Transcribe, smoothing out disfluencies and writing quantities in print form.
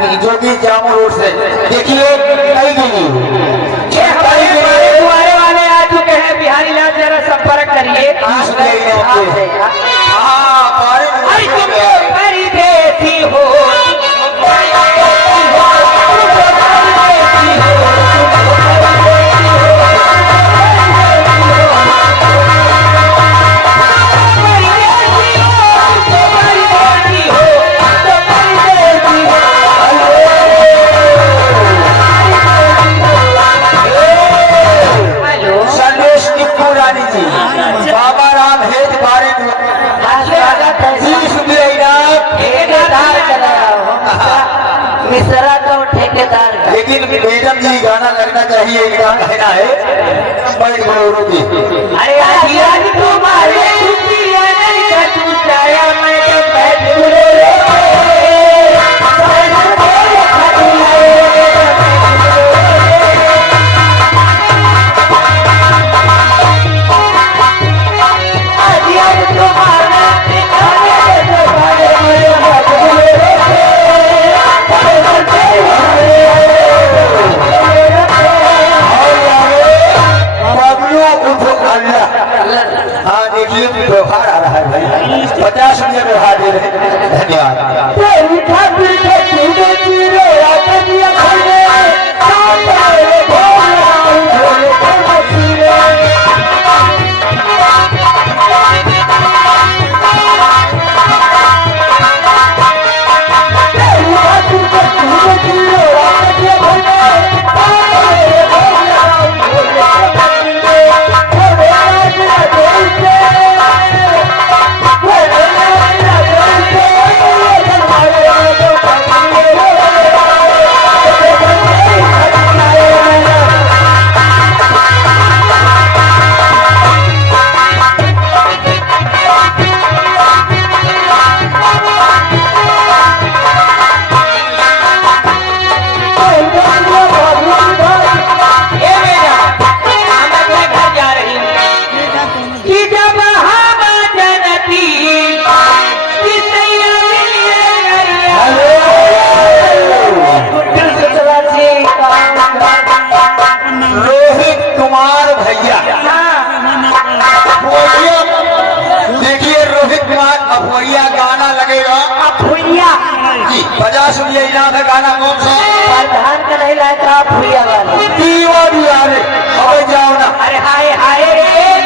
जो कि जामू रोड से देखिए कई तुम्हारे वाले आ चुके हैं। बिहारी लाल जरा संपर्क करिए। परदेसी हो बाबा राम हेत बारे मिश्रा तो ठेकेदार। लेकिन मैडम जी गाना लगना चाहिए, इनका कहना है। अरे आज तुम्हारे व्यवहार आ रहा है भाई, 50 रुपया व्यवहार दे रहे हैं। धन्यवाद। गाना लगेगा 50 रुपया इनाम है। गाना कौन सा? प्रधान का नहीं लाया था। फुलिया वाला अबे जाओ ना। अरे हाय हाय रे